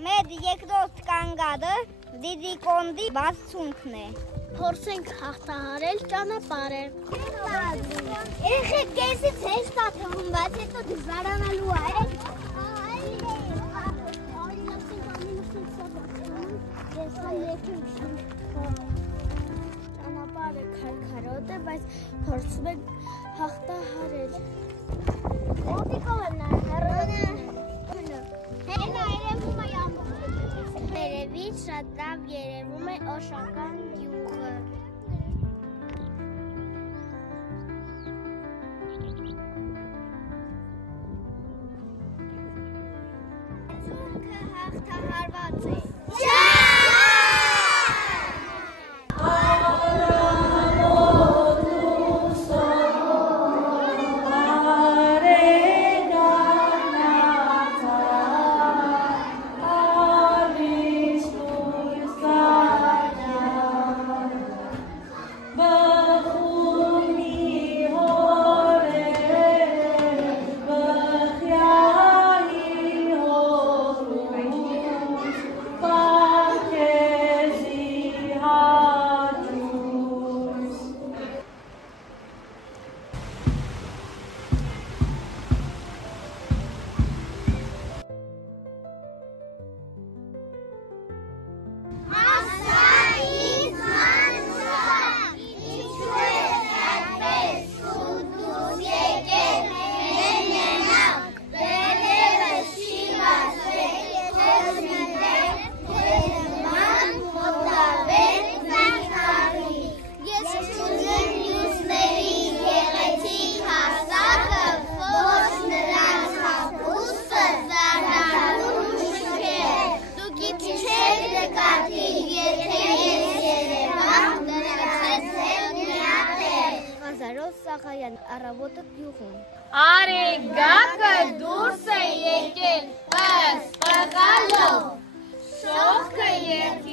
Մեր երկրորդ կանգառը Դիդիկոնդի բարձունքն է։ Փորձենք հաղթահարել ճանապարհը։ Երեխեք քեզից հեշտ է թվում, բայց հետո դժվարանալու է։ Ճանապարհը քարքարոտ է, բայց փորձում ենք հաղթահարել։ Ոտիկով եմ նայում, հենա երևում է ամբողջ։ Երևից շատ լավ երևում է Օշական գյուղը։ Ձունքը հաղթահարված է։ Սաղայան, առավոտը գյուղում։ Արեգակը դուրս է եկել, պս պղալով, շողքը և